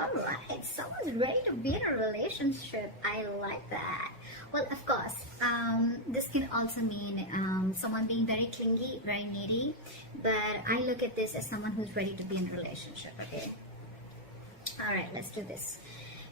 Alright, someone's ready to be in a relationship. I like that. Well, of course, this can also mean someone being very clingy, very needy, but I look at this as someone who's ready to be in a relationship, okay? Alright, let's do this.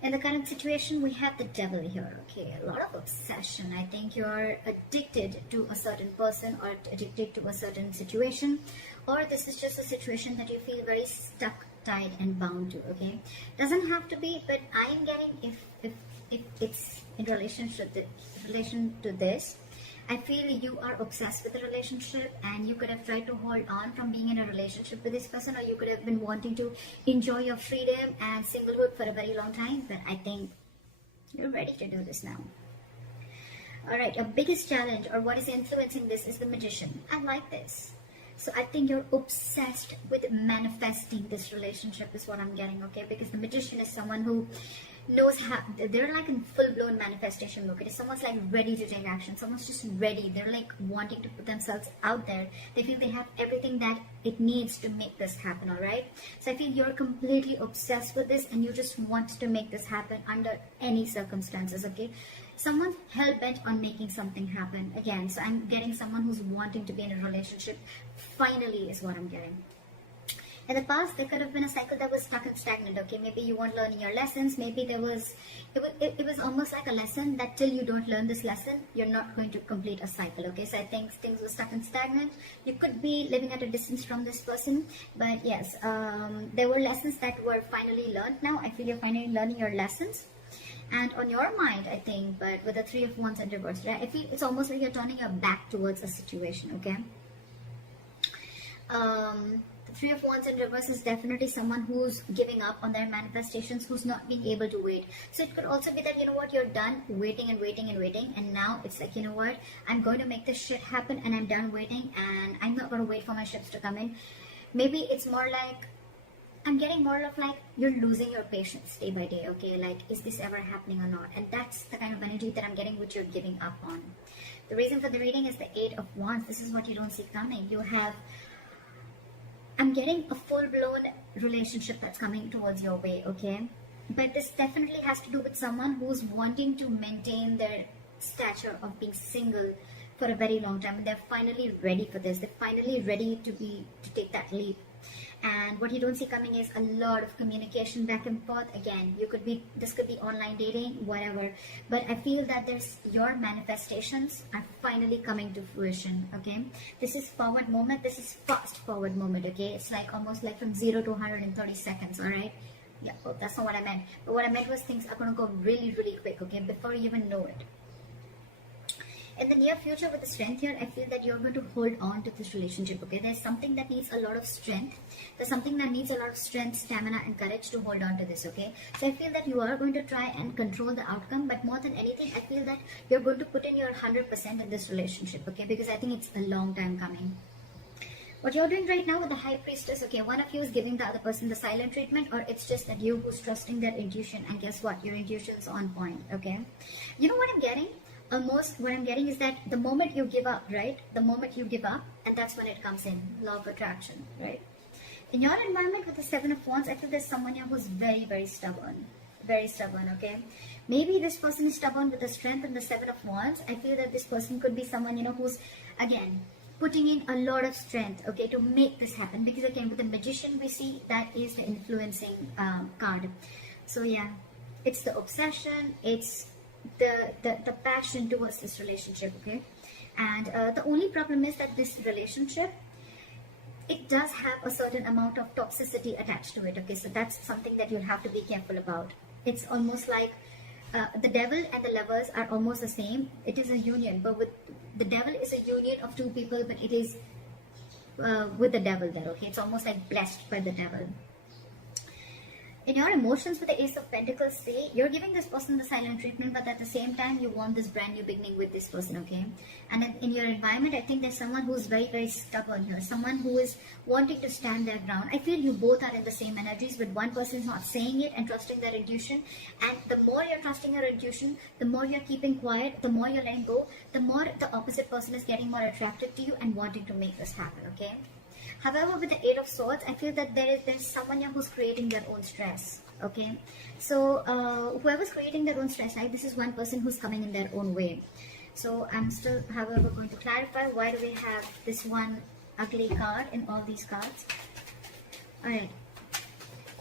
In the current situation, we have the devil here, okay? A lot of obsession. I think you're addicted to a certain person or addicted to a certain situation, or this is just a situation that you feel very stuck, tied and bound to, okay? Doesn't have to be, but I am getting if it's in relation to this, I feel you are obsessed with the relationship and you could have tried to hold on from being in a relationship with this person, or you could have been wanting to enjoy your freedom and singlehood for a very long time, but I think you're ready to do this now. Alright, your biggest challenge or what is influencing this is the Magician. I like this. So I think you're obsessed with manifesting this relationship is what I'm getting, okay? Because the Magician is someone who knows how, they're like in full-blown manifestation mode. Okay? Someone's like ready to take action. Someone's just ready. They're like wanting to put themselves out there. They feel they have everything that it needs to make this happen, alright? So I feel you're completely obsessed with this and you just want to make this happen under any circumstances, okay? Someone's hell-bent on making something happen again. So I'm getting someone who's wanting to be in a relationship. Finally is what I'm getting. In the past, there could have been a cycle that was stuck and stagnant, okay? Maybe you weren't learning your lessons. Maybe it was almost like a lesson that till you don't learn this lesson, you're not going to complete a cycle, okay? So I think things were stuck and stagnant. You could be living at a distance from this person, but yes, there were lessons that were finally learned now. I feel you're finally learning your lessons. And on your mind, I think, but with the Three of Wands in reverse, right? I feel it's almost like you're turning your back towards a situation, okay? The Three of Wands in reverse is definitely someone who's giving up on their manifestations, who's not being able to wait. So it could also be that, you know what, you're done waiting and waiting and waiting, and now it's like, you know what, I'm going to make this shit happen and I'm done waiting and I'm not going to wait for my ships to come in. Maybe it's more like, I'm getting more of like you're losing your patience day by day, okay? Like, is this ever happening or not? And that's the kind of energy that I'm getting, which you're giving up on. The reason for the reading is the Eight of Wands. This is what you don't see coming. You have, I'm getting a full-blown relationship that's coming towards your way, okay? But this definitely has to do with someone who's wanting to maintain their stature of being single for a very long time. And they're finally ready for this. They're finally ready to take that leap. And what you don't see coming is a lot of communication back and forth. Again, this could be online dating, whatever. But I feel that your manifestations are finally coming to fruition, okay? This is forward moment. This is fast forward moment, okay? It's like almost like from 0 to 100 in 30 seconds, all right? Yeah, well, that's not what I meant. But what I meant was things are going to go really, really quick, okay? Before you even know it. In the near future with the Strength here, I feel that you're going to hold on to this relationship, okay? There's something that needs a lot of strength. There's something that needs a lot of strength, stamina, and courage to hold on to this, okay? So I feel that you are going to try and control the outcome, but more than anything, I feel that you're going to put in your 100% in this relationship, okay? Because I think it's a long time coming. What you're doing right now with the High Priestess, okay, one of you is giving the other person the silent treatment, or it's just that you who's trusting their intuition, and guess what? Your intuition's on point, okay? You know what I'm getting? Almost what I'm getting is that the moment you give up, right? The moment you give up, and that's when it comes in. Law of attraction, right? In your environment with the Seven of Wands, I feel there's someone here who's very, very stubborn. Very stubborn, okay? Maybe this person is stubborn with the Strength and the Seven of Wands. I feel that this person could be someone, you know, who's, again, putting in a lot of strength, okay, to make this happen. Because again, with the Magician, we see that is the influencing card. So yeah, it's the obsession, it's the passion towards this relationship, okay? And the only problem is that this relationship, it does have a certain amount of toxicity attached to it, okay? So that's something that you'll have to be careful about. It's almost like the Devil and the Lovers are almost the same. It is a union, but with the Devil is a union of two people, but it is with the Devil there, okay? It's almost like blessed by the Devil. In your emotions with the Ace of Pentacles, say you're giving this person the silent treatment, but at the same time you want this brand new beginning with this person, okay? And in your environment, I think there's someone who's very, very stubborn here, someone who is wanting to stand their ground. I feel you both are in the same energies, but one person is not saying it and trusting their intuition. And the more you're trusting your intuition, the more you're keeping quiet, the more you're letting go, the more the opposite person is getting more attracted to you and wanting to make this happen, okay? However, with the Eight of Swords, I feel that there's someone here who's creating their own stress. Okay, so whoever's creating their own stress, right? This is one person who's coming in their own way. So I'm still, however, going to clarify why do we have this one ugly card in all these cards. Alright,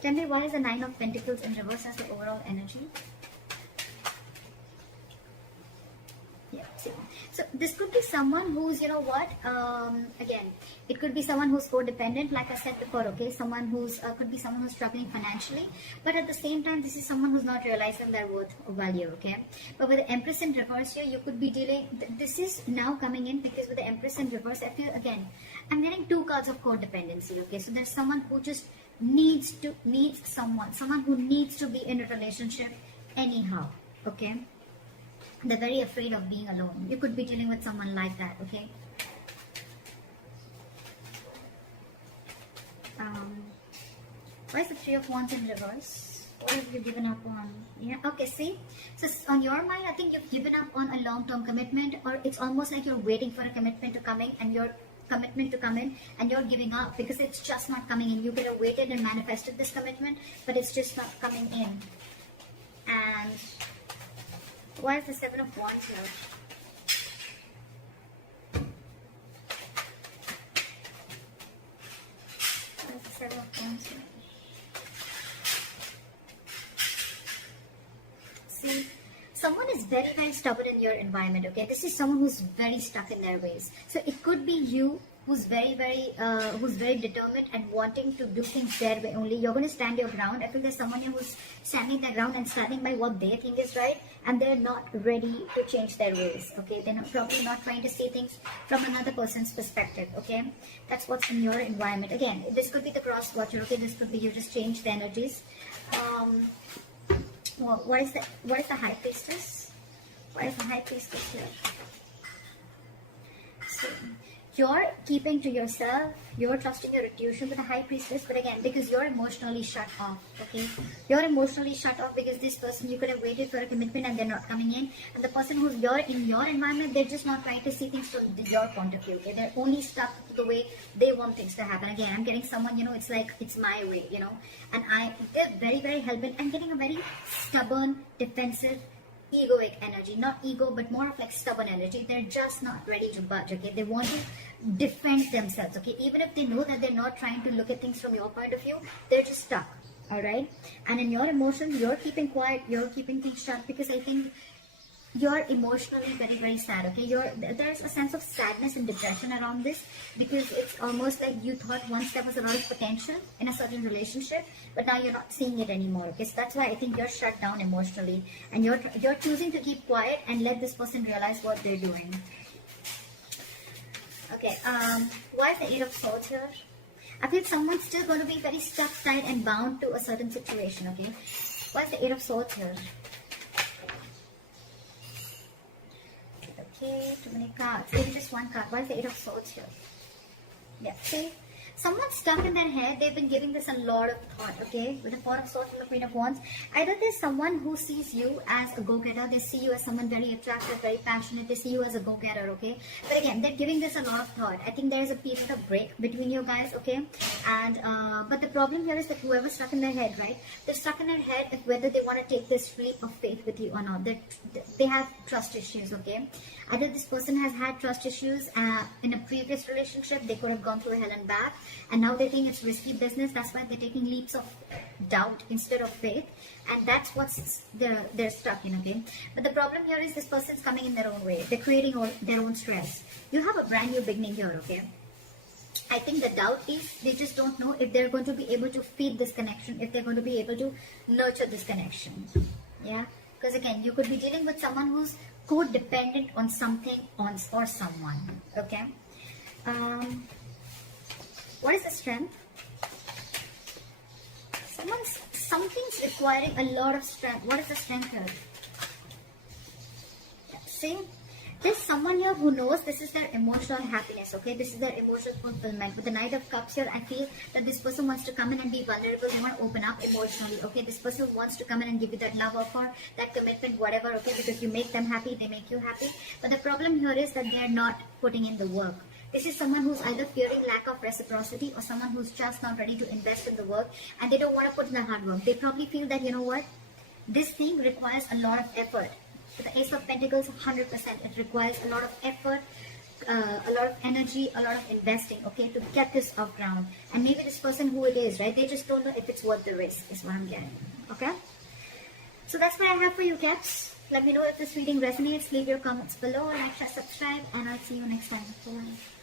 tell me why is the Nine of Pentacles in reverse as the overall energy? Yeah, see. So this could be someone who's, you know what, again, it could be someone who's codependent, like I said before, okay? Someone who's, could be someone who's struggling financially, but at the same time, this is someone who's not realizing their worth or value, okay? But with the Empress in reverse here, you could be dealing, this is now coming in because with the Empress in reverse, I feel, again, I'm getting two cards of codependency, okay? So there's someone who just needs someone who needs to be in a relationship anyhow, okay? They're very afraid of being alone. You could be dealing with someone like that, okay? Why is the Three of Wands in reverse? What have you given up on? Yeah, okay, see? So on your mind, I think you've given up on a long-term commitment, or it's almost like you're waiting for a commitment to come in and you're giving up because it's just not coming in. You could have waited and manifested this commitment, but it's just not coming in. And why is the Seven of Wands here? Why is the Seven of Wands here? See, someone is very, very stubborn in your environment, okay? This is someone who's very stuck in their ways. So it could be you who's very determined and wanting to do things their way only. You're going to stand your ground. I feel there's someone here who's standing their ground and standing by what they think is right, and they're not ready to change their ways, okay? They're probably not trying to see things from another person's perspective, okay? That's what's in your environment. Again, this could be the cross watcher, okay? This could be you just change the energies. Well, what is the High Priestess? Why is the High Priestess here? So you're keeping to yourself, you're trusting your intuition with the High Priestess, but again, because you're emotionally shut off, okay? You're emotionally shut off because this person, you could have waited for a commitment and they're not coming in. And the person who's in your environment, they're just not trying to see things from your point of view, okay? They're only stuck to the way they want things to happen. Again, I'm getting someone, you know, it's like, it's my way, you know? And they're very, very hell-bent. I'm getting a very stubborn, defensive, egoic energy. Not ego, but more of like stubborn energy. They're just not ready to budge, okay? They want to defend themselves, okay? Even if they know that they're not trying to look at things from your point of view, they're just stuck, all right? And in your emotions, you're keeping quiet, you're keeping things shut because I think you're emotionally very, very sad, okay? There's a sense of sadness and depression around this because it's almost like you thought once there was a lot of potential in a certain relationship, but now you're not seeing it anymore, okay? So that's why I think you're shut down emotionally and you're choosing to keep quiet and let this person realize what they're doing. Okay, why is the Eight of Swords here? I feel someone's still going to be very stuck, tight and bound to a certain situation, okay? Why is the Eight of Swords here? Okay, too many cards. Maybe just one card. Why is the Eight of Swords here? Yeah, see? Someone's stuck in their head. They've been giving this a lot of thought, okay? With the Four of Swords and the Queen of Wands. Either there's someone who sees you as a go-getter. They see you as someone very attractive, very passionate. They see you as a go-getter, okay? But again, they're giving this a lot of thought. I think there's a period of break between you guys, okay? And, but the problem here is that whoever's stuck in their head, right? They're stuck in their head if whether they want to take this leap of faith with you or not. They have trust issues, okay? Either this person has had trust issues in a previous relationship. They could have gone through hell and back. And now they think it's risky business. That's why they're taking leaps of doubt instead of faith. And that's what's they're stuck in, okay? But the problem here is this person's coming in their own way. They're creating their own stress. You have a brand new beginning here, okay? I think the doubt is they just don't know if they're going to be able to feed this connection, if they're going to be able to nurture this connection. Yeah? Because again, you could be dealing with someone who's codependent on something or someone, okay? What is the strength? Something's requiring a lot of strength. What is the strength here? See? There's someone here who knows this is their emotional happiness, okay? This is their emotional fulfillment. With the Knight of Cups here, I feel that this person wants to come in and be vulnerable. They want to open up emotionally, okay? This person wants to come in and give you that love offer, that commitment, whatever, okay? Because you make them happy, they make you happy. But the problem here is that they're not putting in the work. This is someone who's either fearing lack of reciprocity or someone who's just not ready to invest in the work and they don't want to put in the hard work. They probably feel that, you know what, this thing requires a lot of effort. With the Ace of Pentacles, 100%, it requires a lot of effort, a lot of energy, a lot of investing, okay, to get this off ground. And maybe this person who it is, right, they just don't know if it's worth the risk, is what I'm getting, okay? So that's what I have for you, Caps. Let me know if this reading resonates. Leave your comments below, like, share, subscribe, and I'll see you next time. Bye.